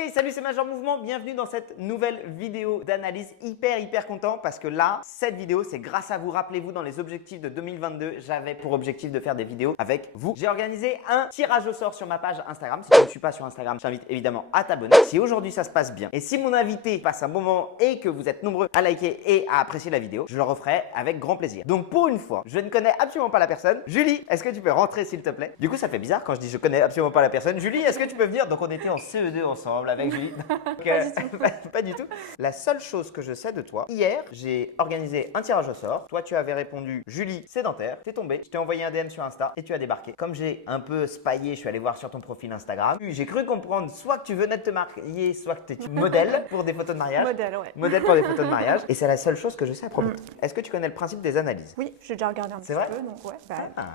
Hey, salut, c'est Major Mouvement, bienvenue dans cette nouvelle vidéo d'analyse. Hyper content parce que là, cette vidéo, c'est grâce à vous. Rappelez-vous, dans les objectifs de 2022, j'avais pour objectif de faire des vidéos avec vous. J'ai organisé un tirage au sort sur ma page Instagram. Si tu ne me suis pas sur Instagram, je t'invite évidemment à t'abonner. Si aujourd'hui ça se passe bien et si mon invité passe un bon moment et que vous êtes nombreux à liker et à apprécier la vidéo, je le referai avec grand plaisir. Donc pour une fois, je ne connais absolument pas la personne. Julie, est-ce que tu peux rentrer s'il te plaît? Du coup, ça fait bizarre quand je dis je connais absolument pas la personne. Julie, est-ce que tu peux venir? Donc on était en CE2 ensemble avec Julie. Donc, Pas du tout. pas du tout. La seule chose que je sais de toi, hier, j'ai organisé un tirage au sort. Toi, tu avais répondu Julie sédentaire. T'es tombé. Je t'ai envoyé un DM sur Insta et tu as débarqué. Comme j'ai un peu spyé, je suis allé voir sur ton profil Instagram. J'ai cru comprendre soit que tu venais de te marier, soit que tu es modèle pour des photos de mariage. Modèle, ouais. Modèle pour des photos de mariage. Et c'est la seule chose que je sais à propos. Est-ce que tu connais le principe des analyses? Oui, j'ai déjà regardé un C'est petit vrai peu, donc ouais. Ah,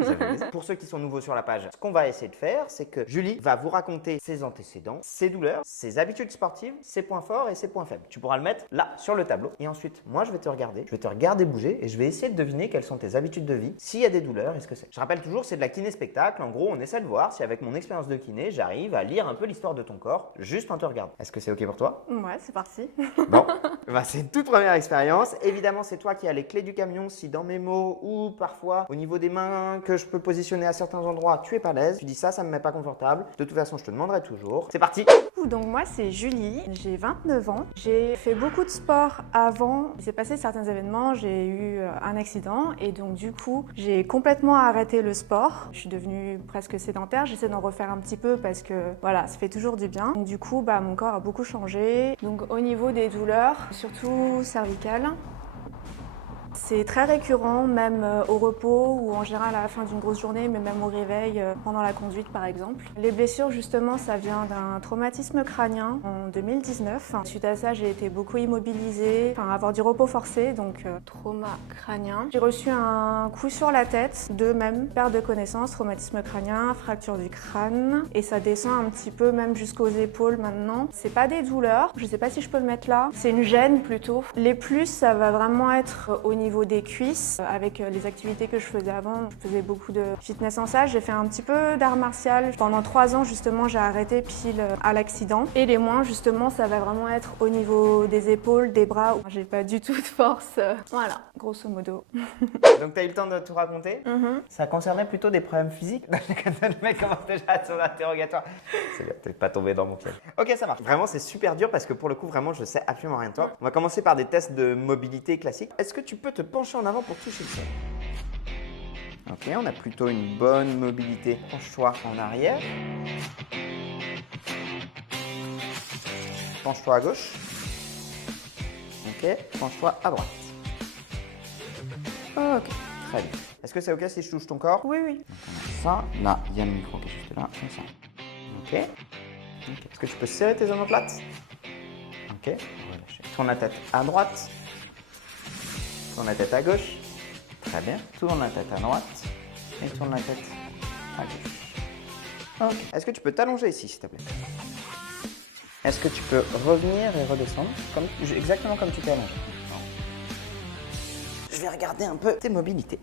j'avais oublié ça. Pour ceux qui sont nouveaux sur la page, ce qu'on va essayer de faire, c'est que Julie va vous raconter ses antécédents, ses douleurs, ses habitudes sportives, ses points forts et ses points faibles. Tu pourras le mettre là sur le tableau. Et ensuite, moi, je vais te regarder bouger et je vais essayer de deviner quelles sont tes habitudes de vie, s'il y a des douleurs et ce que c'est. Je rappelle toujours, c'est de la kiné-spectacle. En gros, on essaie de voir si avec mon expérience de kiné, j'arrive à lire un peu l'histoire de ton corps juste en te regardant. Est-ce que c'est OK pour toi? Ouais, c'est parti. Bon, bah, c'est une toute première expérience. Évidemment, c'est toi qui as les clés du camion. Si dans mes mots ou parfois au niveau des mains que je peux positionner à certains endroits, tu es pas à l'aise, tu dis ça me met pas confortable. De toute façon, je te demanderai toujours. C'est parti. Donc moi, c'est Julie, j'ai 29 ans. J'ai fait beaucoup de sport avant. Il s'est passé certains événements, j'ai eu un accident et donc du coup, j'ai complètement arrêté le sport. Je suis devenue presque sédentaire. J'essaie d'en refaire un petit peu parce que voilà, ça fait toujours du bien. Donc, du coup, mon corps a beaucoup changé. Donc au niveau des douleurs, surtout cervicales, c'est très récurrent, même au repos ou en général à la fin d'une grosse journée, mais même au réveil, pendant la conduite par exemple. Les blessures, justement, ça vient d'un traumatisme crânien en 2019. Suite à ça, j'ai été beaucoup immobilisée, avoir du repos forcé, donc trauma crânien. J'ai reçu un coup sur la tête, même perte de connaissance, traumatisme crânien, fracture du crâne, et ça descend un petit peu même jusqu'aux épaules maintenant. C'est pas des douleurs, je sais pas si je peux le mettre là, c'est une gêne plutôt. Les plus, ça va vraiment être au niveau des cuisses. Avec les activités que je faisais avant, je faisais beaucoup de fitness en salle. J'ai fait un petit peu d'art martial. Pendant 3 ans, justement, j'ai arrêté pile à l'accident. Et les moins, justement, ça va vraiment être au niveau des épaules, des bras. J'ai pas du tout de force. Voilà, grosso modo. Donc, tu as eu le temps de tout raconter. Ça concernait plutôt des problèmes physiques. Le mec commence déjà à son interrogatoire. C'est bien, t'es pas tombé dans mon piège. Ok, ça marche. Vraiment, c'est super dur parce que pour le coup, vraiment, je sais absolument rien de toi. On va commencer par des tests de mobilité classiques. Est-ce que tu peux te pencher en avant pour toucher le sol? Ok, on a plutôt une bonne mobilité. Penche-toi en arrière. Penche-toi à gauche. Ok, penche-toi à droite. Ok, très bien. Est-ce que c'est ok si je touche ton corps? Oui, oui. Donc on a ça. Là, il y a le micro qui est juste là, comme ça. Ok. Est-ce que tu peux serrer tes omoplates? Ok, relâcher. Tourne la tête à droite. Tourne la tête à gauche. Très bien. Tourne la tête à droite. Et tourne la tête à gauche. Ok. Est-ce que tu peux t'allonger ici, s'il te plaît? Est-ce que tu peux revenir et redescendre exactement comme tu t'es allongé? Je vais regarder un peu tes mobilités.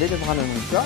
Les deux bras le long du corps.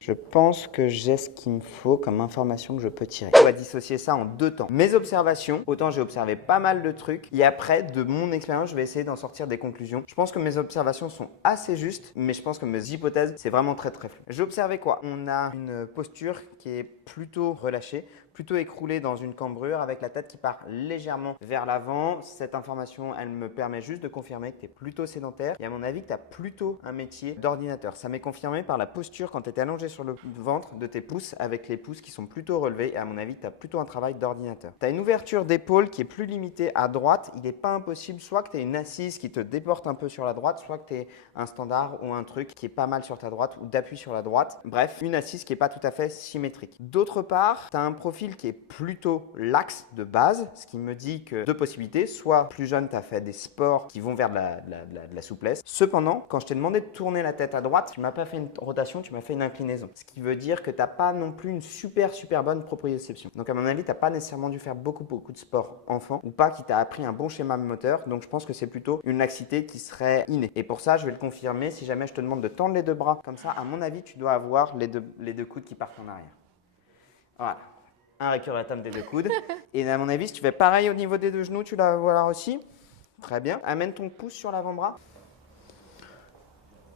Je pense que j'ai ce qu'il me faut comme information que je peux tirer. On va dissocier ça en deux temps. Mes observations, autant j'ai observé pas mal de trucs et après, de mon expérience, je vais essayer d'en sortir des conclusions. Je pense que mes observations sont assez justes, mais je pense que mes hypothèses, c'est vraiment très flou. J'ai observé quoi? On a une posture qui est plutôt relâchée, plutôt écroulé dans une cambrure avec la tête qui part légèrement vers l'avant. Cette information, elle me permet juste de confirmer que tu es plutôt sédentaire et à mon avis que tu as plutôt un métier d'ordinateur. Ça m'est confirmé par la posture quand tu étais allongé sur le ventre de tes pouces avec les pouces qui sont plutôt relevés et à mon avis tu as plutôt un travail d'ordinateur. Tu as une ouverture d'épaule qui est plus limitée à droite. Il n'est pas impossible soit que tu aies une assise qui te déporte un peu sur la droite, soit que tu aies un standard ou un truc qui est pas mal sur ta droite ou d'appui sur la droite. Bref, une assise qui n'est pas tout à fait symétrique. D'autre part, tu as un profil qui est plutôt lax de base, ce qui me dit que deux possibilités. Soit plus jeune, tu as fait des sports qui vont vers de la souplesse. Cependant, quand je t'ai demandé de tourner la tête à droite, tu m'as pas fait une rotation, tu m'as fait une inclinaison. Ce qui veut dire que tu n'as pas non plus une super bonne proprioception. Donc à mon avis, tu n'as pas nécessairement dû faire beaucoup de sport enfant ou pas qui t'a appris un bon schéma moteur. Donc je pense que c'est plutôt une laxité qui serait innée. Et pour ça, je vais le confirmer. Si jamais je te demande de tendre les deux bras comme ça, à mon avis, tu dois avoir les deux coudes qui partent en arrière. Voilà. Un récuratum des deux coudes. Et à mon avis, si tu fais pareil au niveau des deux genoux, tu la vois là aussi. Très bien. Amène ton pouce sur l'avant-bras.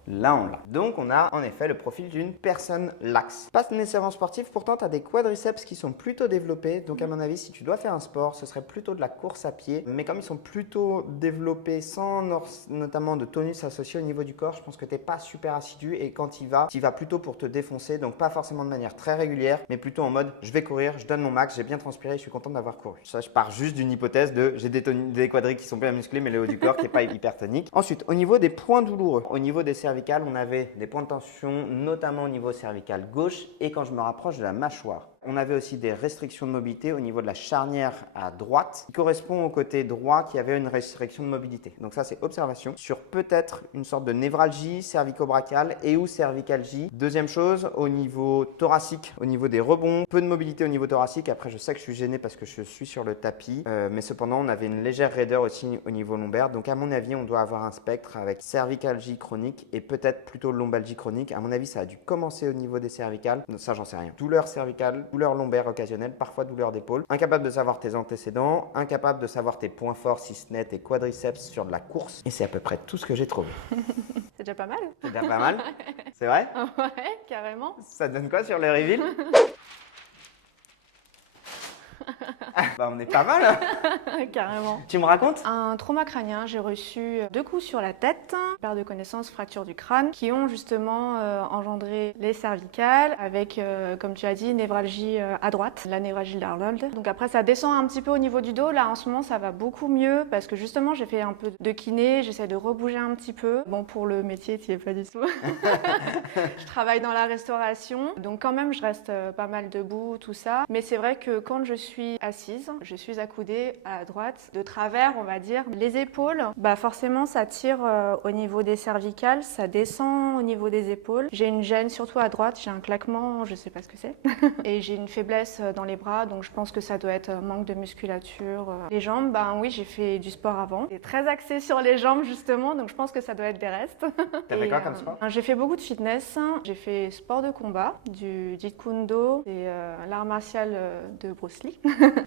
Là, on l'a. Donc, on a en effet le profil d'une personne laxe. Pas nécessairement sportive, pourtant, tu as des quadriceps qui sont plutôt développés. Donc, à mon avis, si tu dois faire un sport, ce serait plutôt de la course à pied. Mais comme ils sont plutôt développés sans notamment de tonus associé au niveau du corps, je pense que tu n'es pas super assidu. Et quand tu y vas plutôt pour te défoncer. Donc, pas forcément de manière très régulière, mais plutôt en mode je vais courir, je donne mon max, j'ai bien transpiré, je suis content d'avoir couru. Ça, je pars juste d'une hypothèse de j'ai des quadris qui sont bien musclés, mais le haut du corps qui n'est pas hyper tonique. Ensuite, au niveau des points douloureux, au niveau des cervicales, on avait des points de tension, notamment au niveau cervical gauche et quand je me rapproche de la mâchoire. On avait aussi des restrictions de mobilité au niveau de la charnière à droite qui correspond au côté droit qui avait une restriction de mobilité. Donc ça, c'est observation sur peut-être une sorte de névralgie cervico-brachiale et ou cervicalgie. Deuxième chose, au niveau thoracique, au niveau des rebonds, peu de mobilité au niveau thoracique. Après, je sais que je suis gêné parce que je suis sur le tapis, mais cependant, on avait une légère raideur aussi au niveau lombaire. Donc à mon avis, on doit avoir un spectre avec cervicalgie chronique et peut-être plutôt lombalgie chronique. À mon avis, ça a dû commencer au niveau des cervicales. Ça, j'en sais rien. Douleur cervicale, douleur lombaire occasionnelle, parfois douleur d'épaule. Incapable de savoir tes antécédents, incapable de savoir tes points forts, si ce n'est tes quadriceps sur de la course. Et c'est à peu près tout ce que j'ai trouvé. C'est déjà pas mal. C'est déjà pas mal. C'est vrai? Ouais, carrément. Ça te donne quoi sur le reveal? Bah on est pas mal hein. Carrément. Tu me racontes? Un trauma crânien, j'ai reçu 2 coups sur la tête, perte de connaissance, fracture du crâne, qui ont justement engendré les cervicales avec, comme tu as dit, névralgie à droite, la névralgie d'Arnold. Donc après ça descend un petit peu au niveau du dos, là en ce moment ça va beaucoup mieux parce que justement j'ai fait un peu de kiné, j'essaie de rebouger un petit peu. Bon pour le métier tu es pas du tout. Je travaille dans la restauration, donc quand même je reste pas mal debout, tout ça. Mais c'est vrai que quand je suis assise, je suis accoudée à droite, de travers on va dire. Les épaules, bah forcément ça tire au niveau des cervicales, ça descend au niveau des épaules. J'ai une gêne surtout à droite, j'ai un claquement, je sais pas ce que c'est. Et j'ai une faiblesse dans les bras, donc je pense que ça doit être manque de musculature. Les jambes, ben oui j'ai fait du sport avant. C'est très axé sur les jambes justement, donc je pense que ça doit être des restes. T'as fait quoi comme sport? J'ai fait beaucoup de fitness, j'ai fait sport de combat, du Jeet Kune Do et l'art martial de Bruce Lee.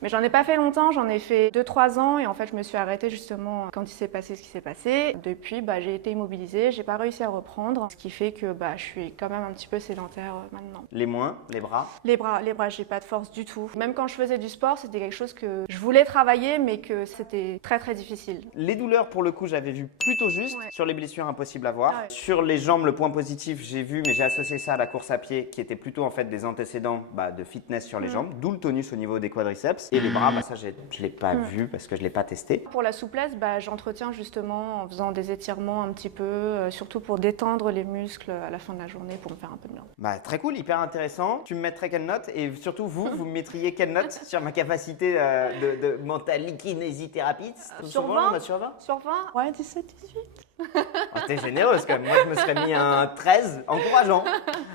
Mais j'en ai pas fait longtemps, j'en ai fait 2-3 ans et en fait je me suis arrêtée justement quand il s'est passé ce qui s'est passé. Depuis j'ai été immobilisée, j'ai pas réussi à reprendre, ce qui fait que je suis quand même un petit peu sédentaire maintenant. Les mains, les bras? Les bras, j'ai pas de force du tout. Même quand je faisais du sport, c'était quelque chose que je voulais travailler mais que c'était très difficile. Les douleurs pour le coup j'avais vu plutôt juste, Ouais. sur les blessures impossibles à voir. Ah ouais. Sur les jambes le point positif j'ai vu mais j'ai associé ça à la course à pied qui était plutôt en fait des antécédents de fitness sur les jambes, d'où le tonus au niveau des quadriceps. Et les bras, ça je l'ai pas vu parce que je l'ai pas testé. Pour la souplesse, j'entretiens justement en faisant des étirements un petit peu, surtout pour détendre les muscles à la fin de la journée pour me faire un peu de bien. Très cool, hyper intéressant. Tu me mettrais quelle note? Et surtout vous me mettriez quelle note sur ma capacité de mental kinésithérapie? Sur 20? On a sur 20? Sur 20? Ouais, 17, 18. Oh, t'es généreuse quand même. Moi je me serais mis un 13, encourageant.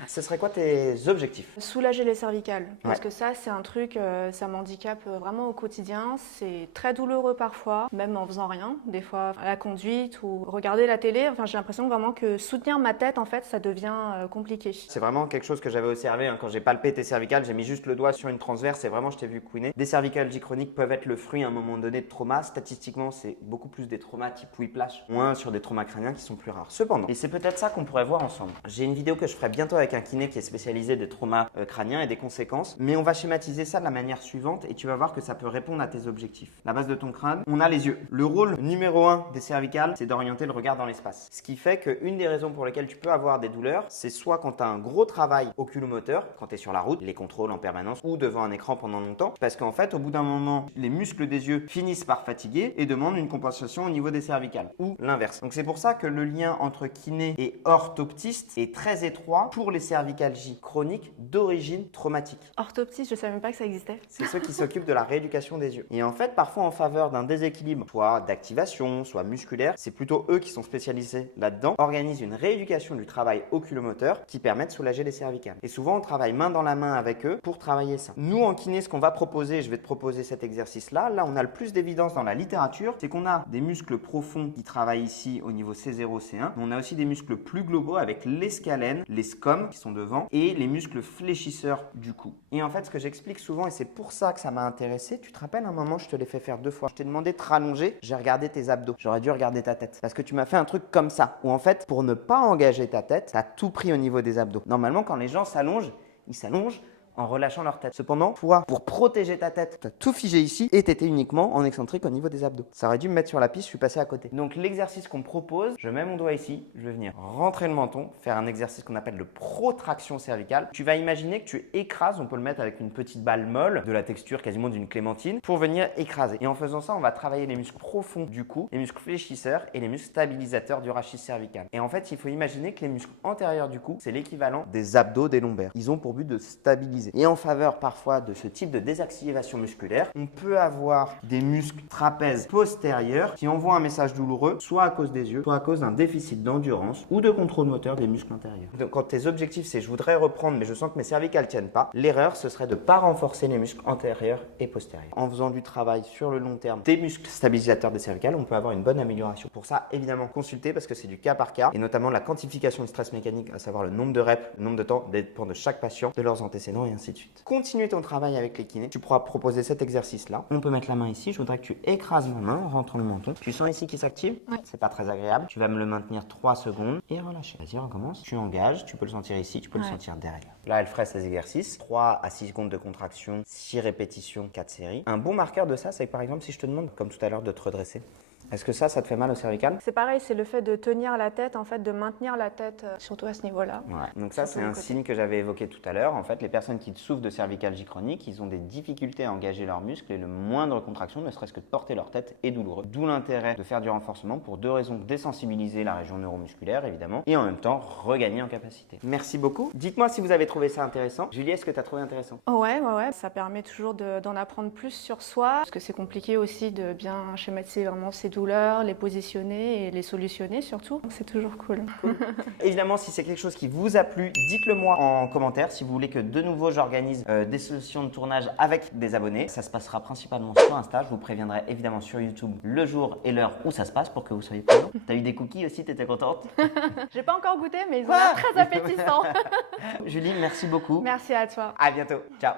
Ce serait quoi tes objectifs? Soulager les cervicales, parce Ouais. que ça c'est un truc, ça m'handicape vraiment au quotidien, c'est très douloureux parfois, même en faisant rien, des fois à la conduite ou regarder la télé, enfin j'ai l'impression vraiment que soutenir ma tête en fait ça devient compliqué. C'est vraiment quelque chose que j'avais observé quand j'ai palpé tes cervicales, j'ai mis juste le doigt sur une transverse et vraiment je t'ai vu couiner. Des cervicalgies chroniques peuvent être le fruit à un moment donné de trauma. Statistiquement, c'est beaucoup plus des traumas type whiplash, moins sur des traumas traumas crâniens qui sont plus rares. Cependant, et c'est peut-être ça qu'on pourrait voir ensemble, j'ai une vidéo que je ferai bientôt avec un kiné qui est spécialisé des traumas crâniens et des conséquences, mais on va schématiser ça de la manière suivante et tu vas voir que ça peut répondre à tes objectifs. La base de ton crâne, on a les yeux. Le rôle numéro 1 des cervicales, c'est d'orienter le regard dans l'espace. Ce qui fait qu'une des raisons pour lesquelles tu peux avoir des douleurs, c'est soit quand tu as un gros travail oculomoteur, quand tu es sur la route, les contrôles en permanence ou devant un écran pendant longtemps, parce qu'en fait, au bout d'un moment, les muscles des yeux finissent par fatiguer et demandent une compensation au niveau des cervicales ou l'inverse. Donc c'est pour ça que le lien entre kiné et orthoptiste est très étroit pour les cervicalgies chroniques d'origine traumatique. Orthoptiste, je savais même pas que ça existait. C'est ceux qui s'occupent de la rééducation des yeux. Et en fait, parfois en faveur d'un déséquilibre, soit d'activation, soit musculaire, c'est plutôt eux qui sont spécialisés là-dedans, organisent une rééducation du travail oculomoteur qui permet de soulager les cervicales. Et souvent, on travaille main dans la main avec eux pour travailler ça. Nous, en kiné, ce qu'on va proposer, je vais te proposer cet exercice-là. Là, on a le plus d'évidence dans la littérature, c'est qu'on a des muscles profonds qui travaillent ici au niveau C0, C1. On a aussi des muscles plus globaux avec les scalènes, les scomes qui sont devant et les muscles fléchisseurs du cou. Et en fait, ce que j'explique souvent, et c'est pour ça que ça m'a intéressé, tu te rappelles un moment, je te l'ai fait faire 2 fois. Je t'ai demandé de te rallonger, j'ai regardé tes abdos. J'aurais dû regarder ta tête. Parce que tu m'as fait un truc comme ça, où en fait, pour ne pas engager ta tête, tu as tout pris au niveau des abdos. Normalement, quand les gens s'allongent, ils s'allongent en relâchant leur tête. Cependant, toi, pour protéger ta tête, tu as tout figé ici et tu étais uniquement en excentrique au niveau des abdos. Ça aurait dû me mettre sur la piste, je suis passé à côté. Donc l'exercice qu'on me propose, je mets mon doigt ici, je vais venir rentrer le menton, faire un exercice qu'on appelle de protraction cervicale. Tu vas imaginer que tu écrases, on peut le mettre avec une petite balle molle, de la texture quasiment d'une clémentine, pour venir écraser. Et en faisant ça, on va travailler les muscles profonds du cou, les muscles fléchisseurs et les muscles stabilisateurs du rachis cervical. Et en fait, il faut imaginer que les muscles antérieurs du cou, c'est l'équivalent des abdos des lombaires. Ils ont pour but de stabiliser. Et en faveur parfois de ce type de désactivation musculaire, on peut avoir des muscles trapèzes postérieurs qui envoient un message douloureux, soit à cause des yeux, soit à cause d'un déficit d'endurance ou de contrôle moteur des muscles antérieurs. Donc quand tes objectifs c'est je voudrais reprendre mais je sens que mes cervicales tiennent pas, l'erreur ce serait de ne pas renforcer les muscles antérieurs et postérieurs. En faisant du travail sur le long terme des muscles stabilisateurs des cervicales, on peut avoir une bonne amélioration. Pour ça, évidemment, consultez parce que c'est du cas par cas et notamment la quantification du stress mécanique, à savoir le nombre de reps, le nombre de temps, dépend de chaque patient, de leurs antécédents et ainsi de suite. Continue ton travail avec les kinés. Tu pourras proposer cet exercice-là. On peut mettre la main ici. Je voudrais que tu écrases ma main en rentrant le menton. Tu sens ici qu'il s'active? Oui. C'est pas très agréable. Tu vas me le maintenir 3 secondes et relâcher. Vas-y, recommence. Tu engages. Tu peux le sentir ici. Tu peux le sentir derrière. Là, elle ferait ces exercices. 3 à 6 secondes de contraction, 6 répétitions, 4 séries. Un bon marqueur de ça, c'est que par exemple, si je te demande, comme tout à l'heure, de te redresser, est-ce que ça te fait mal au cervical? C'est pareil, c'est le fait de tenir la tête, en fait, de maintenir la tête, surtout à ce niveau-là. Ouais. Donc ça, c'est un signe que j'avais évoqué tout à l'heure. En fait, les personnes qui souffrent de cervicalgie chronique, ils ont des difficultés à engager leurs muscles et le moindre contraction, ne serait-ce que de porter leur tête, est douloureux. D'où l'intérêt de faire du renforcement pour 2 raisons. Désensibiliser la région neuromusculaire, évidemment, et en même temps, regagner en capacité. Merci beaucoup. Dites-moi si vous avez trouvé ça intéressant. Julie, est-ce que tu as trouvé intéressant? Ouais. Ça permet toujours d'en apprendre plus sur soi, parce que c'est compliqué aussi de bien schématiser vraiment ses douleurs, les positionner et les solutionner surtout. C'est toujours cool. Évidemment, si c'est quelque chose qui vous a plu, dites-le moi en commentaire. Si vous voulez que de nouveau j'organise des sessions de tournage avec des abonnés, ça se passera principalement sur Insta. Je vous préviendrai évidemment sur YouTube le jour et l'heure où ça se passe pour que vous soyez présents. T'as eu des cookies aussi, t'étais contente? J'ai pas encore goûté, mais ils ont l'air très appétissants. Julie, merci beaucoup. Merci à toi. À bientôt. Ciao.